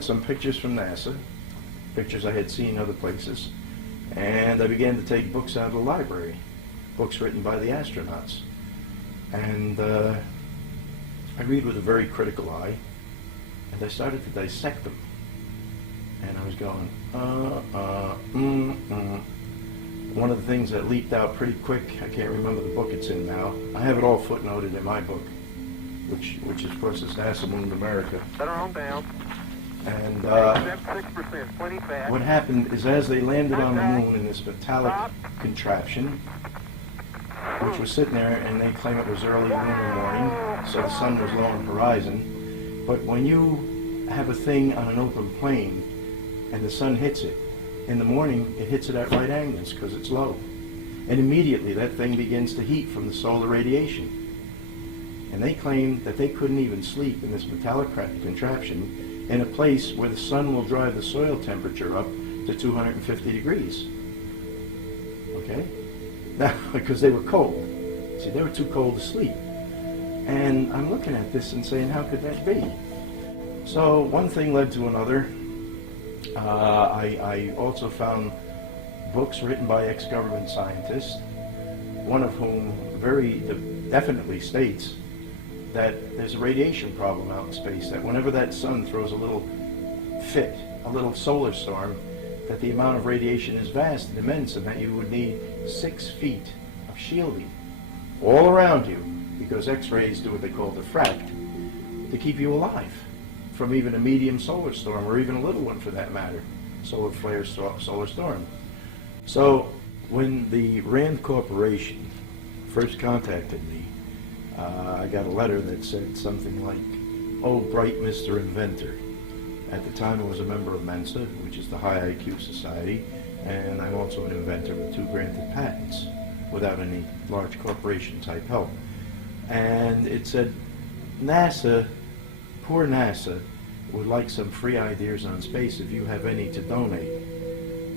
downloaded some pictures from NASA, pictures I had seen other places, and I began to take books out of the library, books written by the astronauts. And I read with a very critical eye, and I started to dissect them. And I was going, One of the things that leaped out pretty quick, I can't remember the book it's in now. I have it all footnoted in my book, which of course is NASA Moon America. Center on down. And 6%, plenty fast. what happened is as they landed on the moon in this metallic contraption, which was sitting there, and they claim it was early lunar morning, so the sun was low on the horizon. But when you have a thing on an open plane and the sun hits it, in the morning it hits it at right angles because it's low. And immediately that thing begins to heat from the solar radiation. And they claim that they couldn't even sleep in this metallic contraption in a place where the sun will drive the soil temperature up to 250 degrees. Okay? Now, because they were cold. See, they were too cold to sleep. And I'm looking at this and saying, how could that be? So one thing led to another. I also found books written by ex-government scientists, one of whom very definitely states that there's a radiation problem out in space, that whenever that sun throws a little fit, a little solar storm, that the amount of radiation is vast and immense, and that you would need 6 feet of shielding all around you, because X-rays do what they call diffract, to keep you alive from even a medium solar storm, or even a little one for that matter, solar flare, solar storm. So when the Rand Corporation first contacted me, I got a letter that said something like, "Oh, bright Mr. Inventor." At the time I was a member of Mensa, which is the High IQ Society, and I'm also an inventor with 2 granted patents without any large corporation type help. And it said, NASA, poor NASA, would like some free ideas on space if you have any to donate.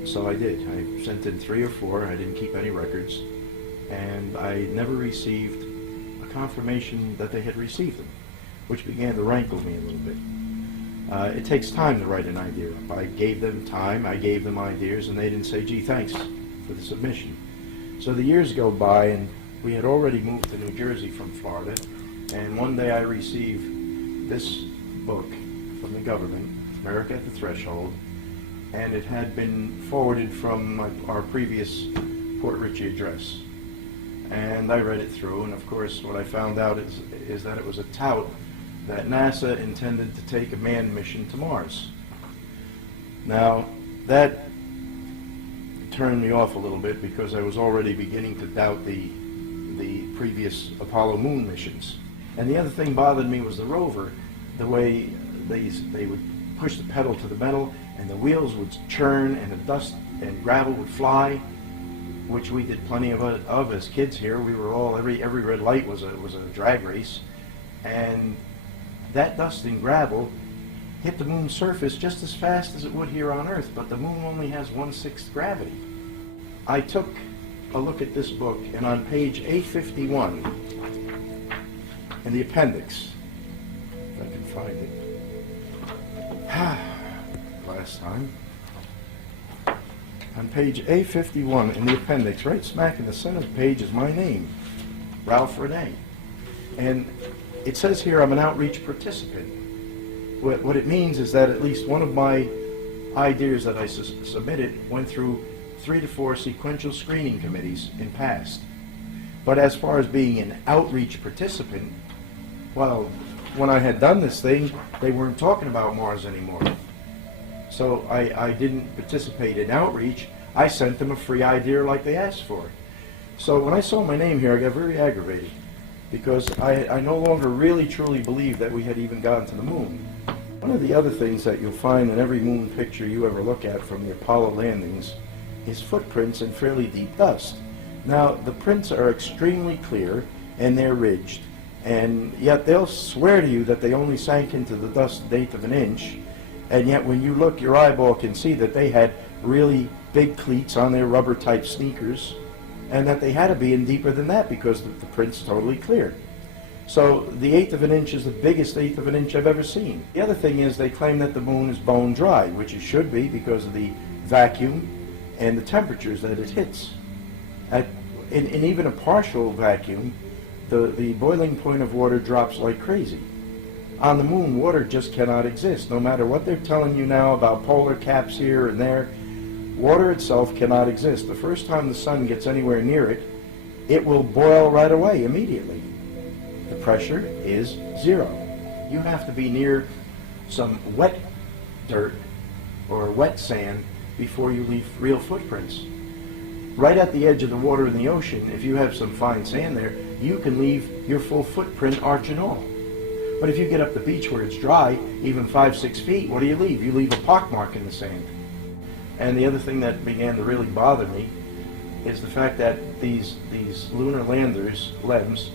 So I did. I sent in 3 or 4. I didn't keep any records. And I never received a confirmation that they had received them, which began to rankle me a little bit. It takes time to write an idea up. I gave them time, I gave them ideas, and they didn't say, gee, thanks for the submission. So the years go by, and we had already moved to New Jersey from Florida, and one day I received this book from the government, America at the Threshold, and it had been forwarded from our previous Port Richey address. And I read it through, and of course what I found out is that it was a tout that NASA intended to take a manned mission to Mars. Now, that turned me off a little bit because I was already beginning to doubt the previous Apollo moon missions. And the other thing bothered me was the rover, the way they would push the pedal to the metal and the wheels would churn and the dust and gravel would fly, which we did plenty of as kids here. We were all, every red light was a drag race. And that dust and gravel hit the moon's surface just as fast as it would here on Earth, but the moon only has 1/6 gravity. I took a look at this book, and on page 851, in the appendix, if I can find it, last time, on page 851 in the appendix, right smack in the center of the page is my name, Ralph Rene. And it says here I'm an outreach participant. What it means is that at least one of my ideas that I submitted went through 3 to 4 sequential screening committees and passed. But as far as being an outreach participant, well, when I had done this thing, they weren't talking about Mars anymore. So I didn't participate in outreach. I sent them a free idea like they asked for. So when I saw my name here, I got very aggravated, because I no longer really truly believe that we had even gotten to the moon. One of the other things that you'll find in every moon picture you ever look at from the Apollo landings is footprints in fairly deep dust. Now, the prints are extremely clear and they're ridged, and yet they'll swear to you that they only sank into the dust the 1/8 of an inch, and yet when you look, your eyeball can see that they had really big cleats on their rubber type sneakers, and that they had to be in deeper than that because the print's totally clear. So the eighth of an inch is the biggest eighth of an inch I've ever seen. The other thing is they claim that the moon is bone dry, which it should be because of the vacuum and the temperatures that it hits. In even a partial vacuum, the boiling point of water drops like crazy. On the moon, water just cannot exist. No matter what they're telling you now about polar caps here and there, water itself cannot exist. The first time the sun gets anywhere near it, it will boil right away, immediately. The pressure is zero. You have to be near some wet dirt or wet sand before you leave real footprints. Right at the edge of the water in the ocean, if you have some fine sand there, you can leave your full footprint, arch and all. But if you get up the beach where it's dry, even 5-6 feet, what do you leave? You leave a pockmark in the sand. And the other thing that began to really bother me is the fact that these lunar landers, LEMs,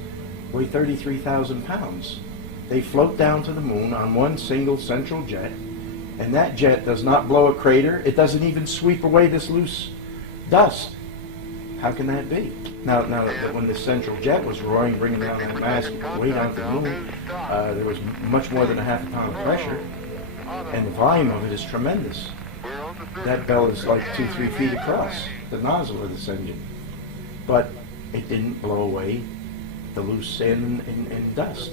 weigh 33,000 pounds. They float down to the moon on one single central jet, and that jet does not blow a crater. It doesn't even sweep away this loose dust. How can that be? Now, when the central jet was roaring, bringing down that mass way down to the moon, there was much more than a half a pound of pressure, and the volume of it is tremendous. That bell is like 2-3 feet across, the nozzle of this engine. But it didn't blow away the loose sand and dust.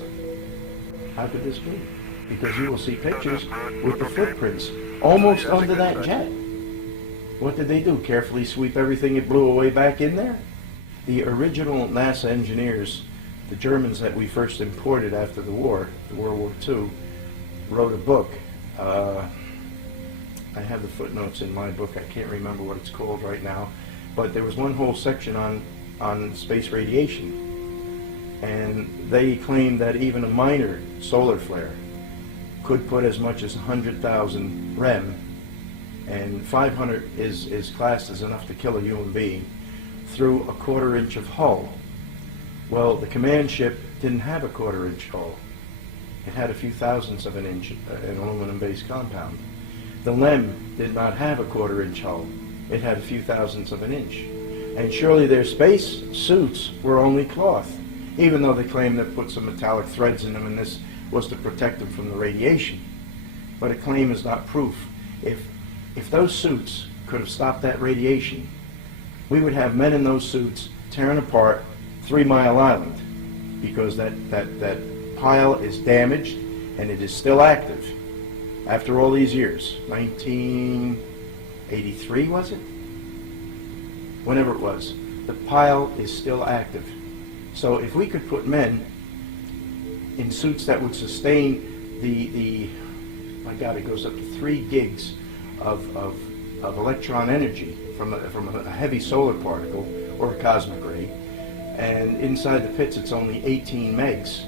How could this be? Because you will see pictures with the footprints almost under that jet. What did they do? Carefully sweep everything it blew away back in there? The original NASA engineers, the Germans that we first imported after the war, the World War II, wrote a book. I have the footnotes in my book. I can't remember what it's called right now. But there was one whole section on space radiation. And they claimed that even a minor solar flare could put as much as 100,000 rem, and 500 is classed as enough to kill a human being, through a 1/4 inch of hull. Well, the command ship didn't have a 1/4 inch hull. It had a few thousandths of an inch, an aluminum-based compound. The LEM did not have a 1/4 inch hull. It had a few thousandths of an inch. And surely their space suits were only cloth, even though they claimed they put some metallic threads in them and this was to protect them from the radiation. But a claim is not proof. If those suits could have stopped that radiation, we would have men in those suits tearing apart 3 Mile Island, because that pile is damaged and it is still active after all these years. 1983, was it? Whenever it was. The pile is still active. So if we could put men in suits that would sustain my God, it goes up to 3 gigs of electron energy from a heavy solar particle or a cosmic ray, and inside the pits it's only 18 megs,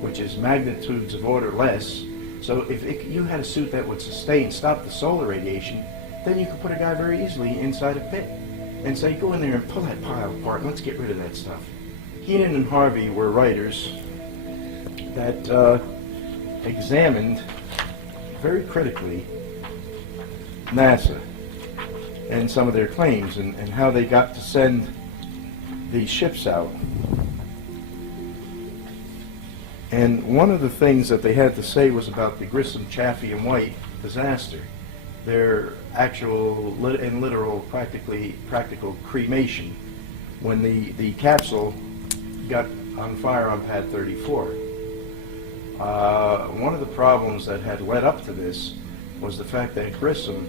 which is magnitudes of order less. So if you had a suit that would stop the solar radiation, then you could put a guy very easily inside a pit and say, go in there and pull that pile apart and let's get rid of that stuff. Keenan and Harvey were writers that examined very critically NASA and some of their claims and how they got to send these ships out. And one of the things that they had to say was about the Grissom, Chaffee, and White disaster, their actual and literal practical cremation when the capsule got on fire on pad 34. One of the problems that had led up to this was the fact that Grissom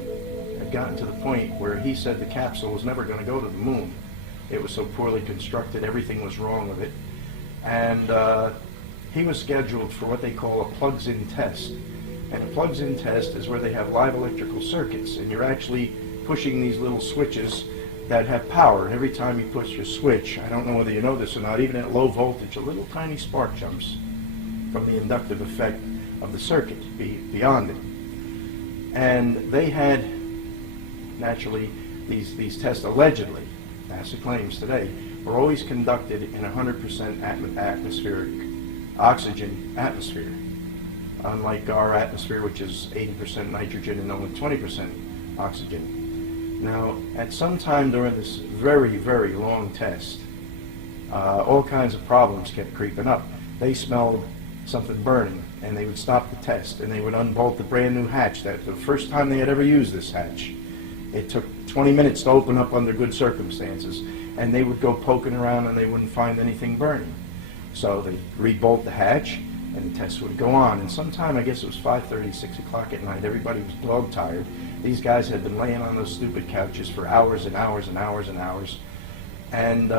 had gotten to the point where he said the capsule was never going to go to the moon. It was so poorly constructed, everything was wrong with it. And he was scheduled for what they call a plugs-in test. And a plugs-in test is where they have live electrical circuits, and you're actually pushing these little switches that have power. And every time you push your switch, I don't know whether you know this or not, even at low voltage, a little tiny spark jumps from the inductive effect of the circuit beyond it. And they had, naturally, these tests allegedly, NASA claims today, were always conducted in 100% atmospheric oxygen atmosphere, unlike our atmosphere, which is 80% nitrogen and only 20% oxygen. Now, at some time during this very, very long test, all kinds of problems kept creeping up. they smelled something burning, and they would stop the test, and they would unbolt the brand new hatch. That the first time they had ever used this hatch. It took 20 minutes to open up under good circumstances, and they would go poking around and they wouldn't find anything burning. So they rebolt the hatch, and the test would go on. And sometime, I guess it was 5:30, 6 o'clock at night, everybody was dog tired. These guys had been laying on those stupid couches for hours and hours and hours and hours, and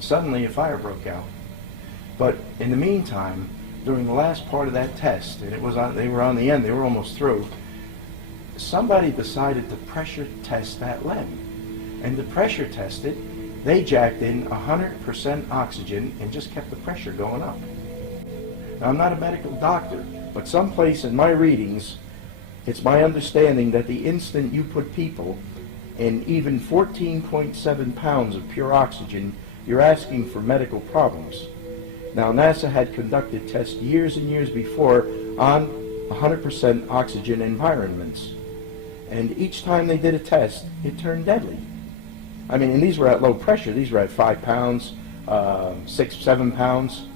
suddenly a fire broke out. But in the meantime, during the last part of that test, and they were on the end, they were almost through, somebody decided to pressure test that lem. And to pressure test it, they jacked in 100% oxygen and just kept the pressure going up. Now, I'm not a medical doctor, but someplace in my readings, it's my understanding that the instant you put people in even 14.7 pounds of pure oxygen, you're asking for medical problems. Now, NASA had conducted tests years and years before on 100% oxygen environments. And each time they did a test, it turned deadly. I mean, and these were at low pressure. These were at 5 pounds, 6, 7 pounds.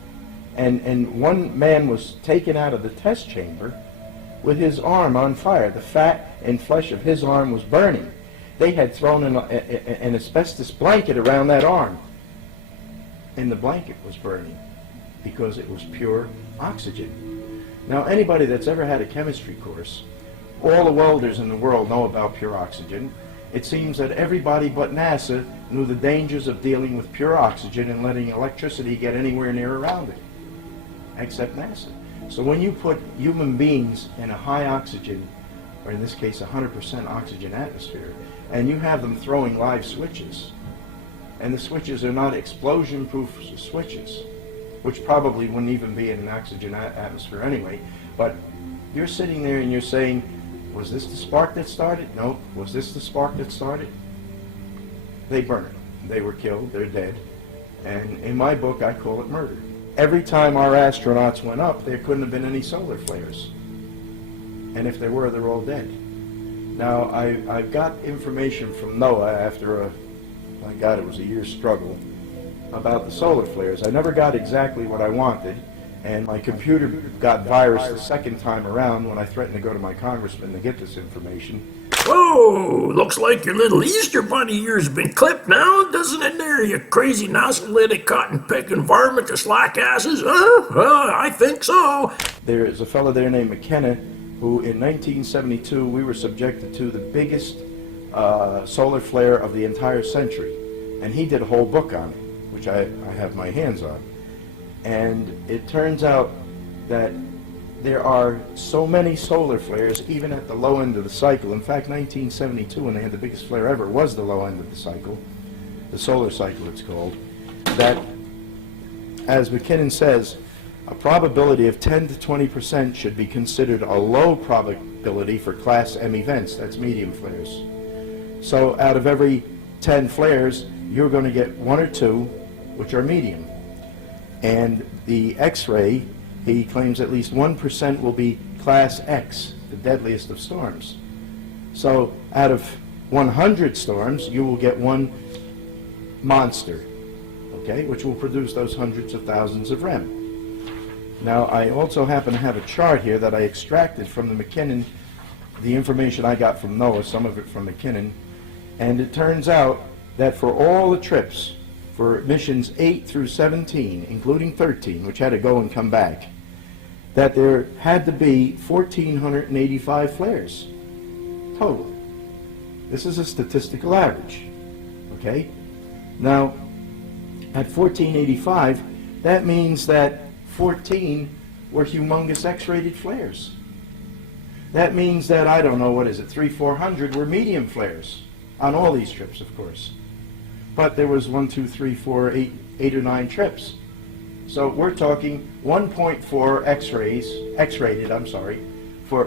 And one man was taken out of the test chamber with his arm on fire. The fat and flesh of his arm was burning. They had thrown an asbestos blanket around that arm, and the blanket was burning because it was pure oxygen. Now, anybody that's ever had a chemistry course, all the welders in the world know about pure oxygen. It seems that everybody but NASA knew the dangers of dealing with pure oxygen and letting electricity get anywhere near around it, except NASA. So when you put human beings in a high oxygen, or in this case 100% oxygen atmosphere, and you have them throwing live switches, and the switches are not explosion-proof switches, which probably wouldn't even be in an oxygen atmosphere anyway, but you're sitting there and you're saying, was this the spark that started? No. Was this the spark that started? They burn it. They were killed. They're dead. And in my book, I call it murder. Every time our astronauts went up, there couldn't have been any solar flares. And if there were, they're all dead. Now, I've got information from NOAA after my God, it was a year's struggle, about the solar flares. I never got exactly what I wanted. And my computer got virus the second time around when I threatened to go to my congressman to get this information. Whoa, looks like your little Easter bunny ears been clipped now, doesn't it there, you crazy nozzle-lidded cotton-picking varmint to slack asses, huh? I think so. There is a fellow there named McKenna who in 1972 we were subjected to the biggest solar flare of the entire century. And he did a whole book on it, which I have my hands on. And it turns out that there are so many solar flares, even at the low end of the cycle. In fact, 1972, when they had the biggest flare ever, was the low end of the cycle, the solar cycle it's called, that, as McKinnon says, a probability of 10 to 20% should be considered a low probability for Class M events. That's medium flares. So out of every 10 flares, you're going to get 1 or 2, which are medium. And the X-ray, he claims at least 1% will be Class X, the deadliest of storms. So out of 100 storms, you will get one monster, okay, which will produce those hundreds of thousands of REM. Now, I also happen to have a chart here that I extracted from the McKinnon, the information I got from NOAA, some of it from McKinnon, and it turns out that for all the trips, for missions 8 through 17, including 13, which had to go and come back, that there had to be 1,485 flares total. This is a statistical average, okay? Now, at 1,485, that means that 14 were humongous X-rated flares. That means that, I don't know, what is it, 300-400 were medium flares on all these trips, of course. But there was 1, 2, 3, 4, 8 or 9 trips. So we're talking 1.4 X-rays, X-rated, I'm sorry, for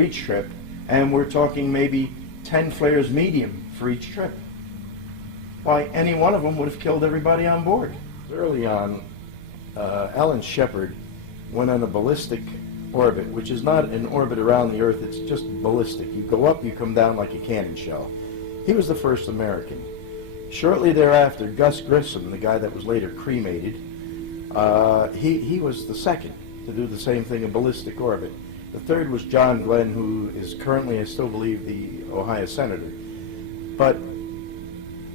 each trip, and we're talking maybe 10 flares medium for each trip. Why, any one of them would have killed everybody on board. Early on, Alan Shepard went on a ballistic orbit, which is not an orbit around the Earth, it's just ballistic. You go up, you come down like a cannon shell. He was the first American. Shortly thereafter, Gus Grissom, the guy that was later cremated, he was the second to do the same thing in ballistic orbit. The third was John Glenn, who is currently, I still believe, the Ohio senator. But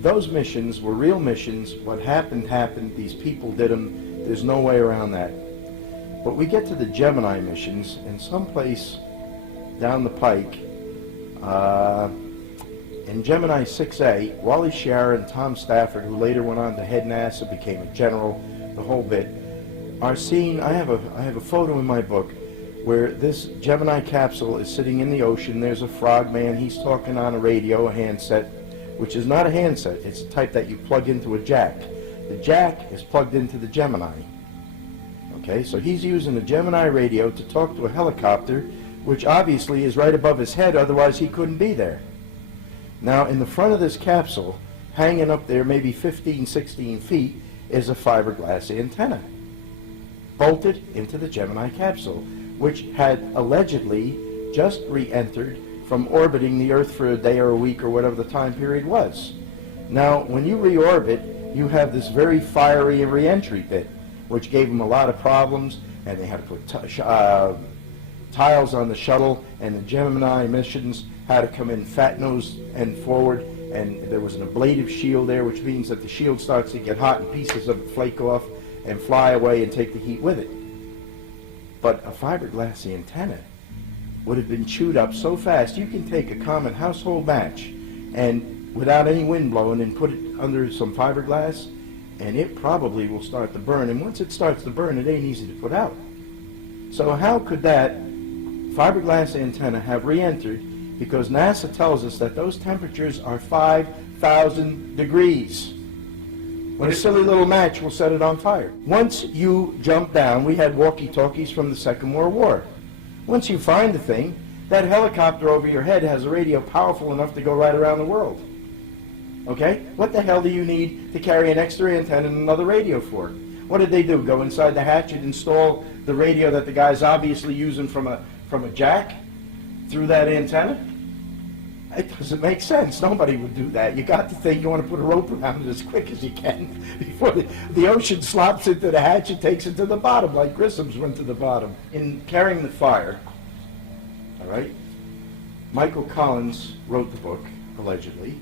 those missions were real missions. What happened, happened. These people did them. There's no way around that. But we get to the Gemini missions, and someplace down the pike, in Gemini 6A, Wally Schirra and Tom Stafford, who later went on to head NASA, became a general, the whole bit, are seen. I have a photo in my book where this Gemini capsule is sitting in the ocean. There's a frogman. He's talking on a radio, a handset, which is not a handset. It's a type that you plug into a jack. The jack is plugged into the Gemini. Okay, so he's using a Gemini radio to talk to a helicopter, which obviously is right above his head, otherwise he couldn't be there. Now, in the front of this capsule, hanging up there maybe 15, 16 feet, is a fiberglass antenna, bolted into the Gemini capsule, which had allegedly just re-entered from orbiting the Earth for a day or a week or whatever the time period was. Now, when you reorbit, you have this very fiery re-entry bit, which gave them a lot of problems, and they had to put tiles on the shuttle, and the Gemini missions had to come in fat-nosed and forward, and there was an ablative shield there, which means that the shield starts to get hot and pieces of it flake off and fly away and take the heat with it. But a fiberglass antenna would have been chewed up so fast. You can take a common household match and without any wind blowing and put it under some fiberglass, and it probably will start to burn. And once it starts to burn, it ain't easy to put out. So how could that fiberglass antenna have re-entered? Because NASA tells us that those temperatures are 5,000 degrees. When a silly little match will set it on fire. Once you jump down, we had walkie-talkies from the Second World War. Once you find the thing, that helicopter over your head has a radio powerful enough to go right around the world. Okay? What the hell do you need to carry an extra antenna and another radio for? What did they do? Go inside the hatch and install the radio that the guy's obviously using from a jack through that antenna? It doesn't make sense. Nobody would do that. You got to think you want to put a rope around it as quick as you can before the ocean slops into the hatch and takes it to the bottom, like Grissom's went to the bottom. In Carrying the Fire, all right, Michael Collins wrote the book, allegedly,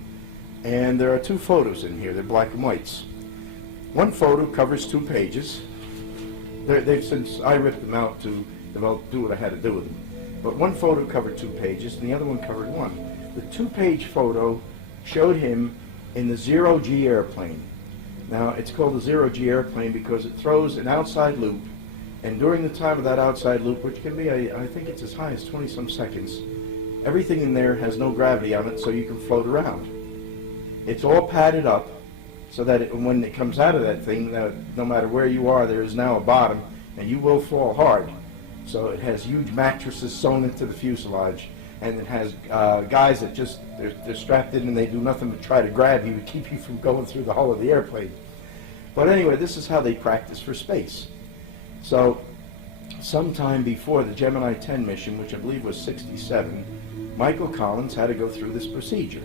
and there are two photos in here. They're black and whites. One photo covers 2 pages. They've since I ripped them out to do what I had to do with them. But one photo covered 2 pages, and the other one covered 1. The 2-page photo showed him in the zero-G airplane. Now, it's called the zero-G airplane because it throws an outside loop, and during the time of that outside loop, which can be, I think it's as high as 20-some seconds, everything in there has no gravity on it, so you can float around. It's all padded up so that when it comes out of that thing, no matter where you are, there is now a bottom, and you will fall hard. So it has huge mattresses sewn into the fuselage, and it has guys that just, they're strapped in and they do nothing but try to grab you to keep you from going through the hull of the airplane. But anyway, this is how they practice for space. So sometime before the Gemini 10 mission, which I believe was 67, Michael Collins had to go through this procedure.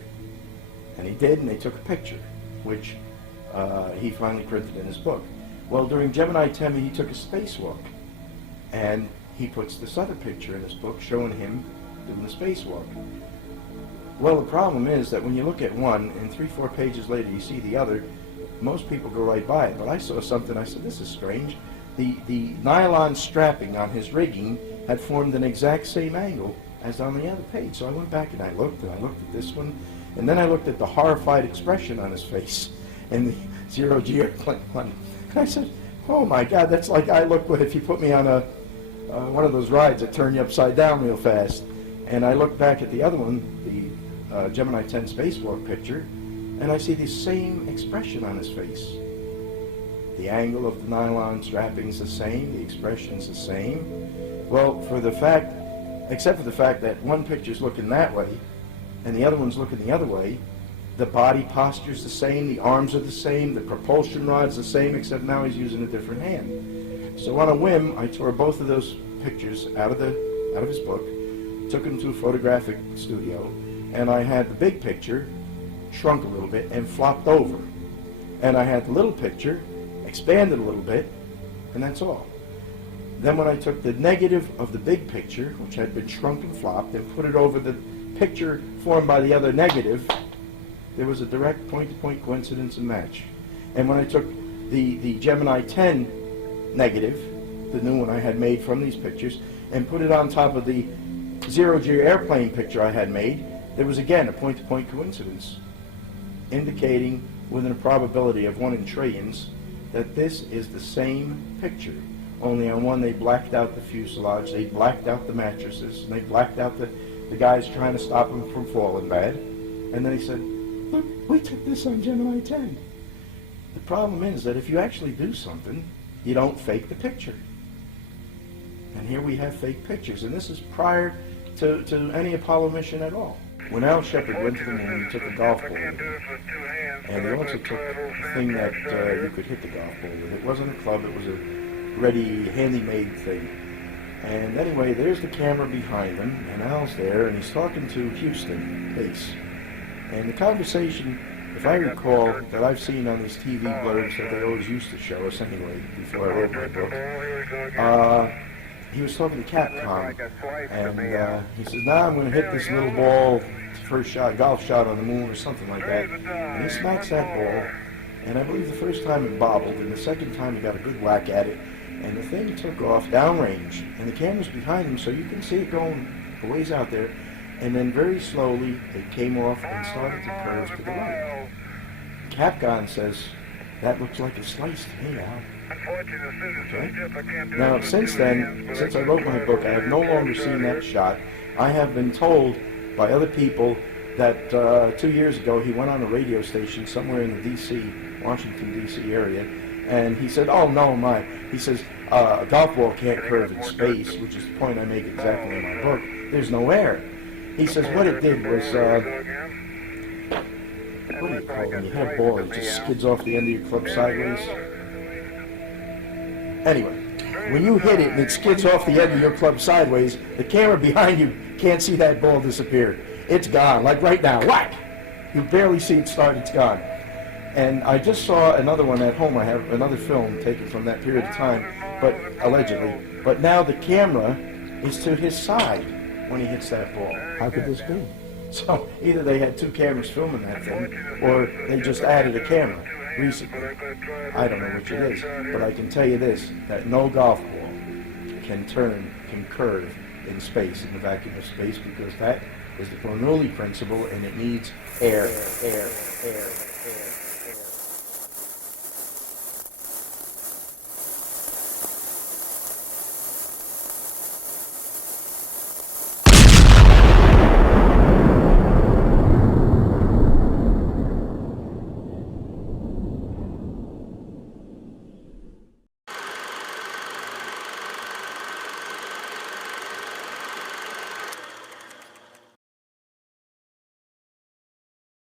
And he did, and they took a picture, which he finally printed in his book. Well, during Gemini 10, he took a spacewalk, and he puts this other picture in his book showing him doing the spacewalk. Well, the problem is that when you look at one, and 3-4 pages later you see the other, most people go right by it. But I saw something, I said, this is strange. The nylon strapping on his rigging had formed an exact same angle as on the other page. So I went back and I looked at this one, and then I looked at the horrified expression on his face in the zero-G airplane one. And I said, oh my God, that's like I look if you put me on one of those rides that turn you upside down real fast. And I look back at the other one, the Gemini 10 spacewalk picture, and I see the same expression on his face. The angle of the nylon strapping's the same, the expression's the same. Well, except for the fact that one picture's looking that way, and the other one's looking the other way, the body posture's the same, the arms are the same, the propulsion rod's the same, except now he's using a different hand. So on a whim, I tore both of those pictures out of his book, took him to a photographic studio, and I had the big picture shrunk a little bit, and flopped over. And I had the little picture, expanded a little bit, and that's all. Then when I took the negative of the big picture, which had been shrunk and flopped, and put it over the picture formed by the other negative, there was a direct point-to-point coincidence and match. And when I took the Gemini 10 negative, the new one I had made from these pictures, and put it on top of the zero-G airplane picture I had made, there was again a point-to-point coincidence, indicating within a probability of 1 in trillions that this is the same picture. Only on one they blacked out the fuselage, they blacked out the mattresses, and they blacked out the guys trying to stop them from falling bad. And then he said, look, we took this on Gemini 10. The problem is that if you actually do something, you don't fake the picture. And here we have fake pictures, and this is prior to any Apollo mission at all. When Al Shepard went to the moon, he took a golf ball with him. And he also took a thing that you could hit the golf ball with. It wasn't a club, it was a ready, handy-made thing. And anyway, there's the camera behind him, and Al's there, and he's talking to Houston base. And the conversation, if I recall, that I've seen on these TV blurbs that they always used to show us anyway, before I wrote my book, he was talking to Capcom, and he says, now I'm going to hit this little ball, first shot, golf shot on the moon or something like that. And he smacks that ball, and I believe the first time it bobbled, and the second time he got a good whack at it, and the thing took off downrange, and the camera's behind him, so you can see it going a ways out there, and then very slowly it came off and started to curve to the right. Capcom says, that looks like a slice to me, Al. Okay. Now, since then, since I wrote my book, I have no longer seen that shot. I have been told by other people that 2 years ago he went on a radio station somewhere in the D.C., Washington, D.C. area, and he said, oh, no, my. He says, a golf ball can't curve in space, which is the point I make exactly in my book. There's no air. He says what it did was, what do you call it when you hit a ball, it just skids off the end of your club sideways? Anyway, when you hit it and it skids off the end of your club sideways, the camera behind you can't see that ball disappear. It's gone, like right now, whack! You barely see it start, it's gone. And I just saw another one at home. I have another film taken from that period of time, but allegedly. But now the camera is to his side when he hits that ball. How could this be? So either they had two cameras filming that thing, or they just added a camera recently. I don't know which it is, but I can tell you this, that no golf ball can curve in space, in the vacuum of space, because that is the Bernoulli principle, and it needs air.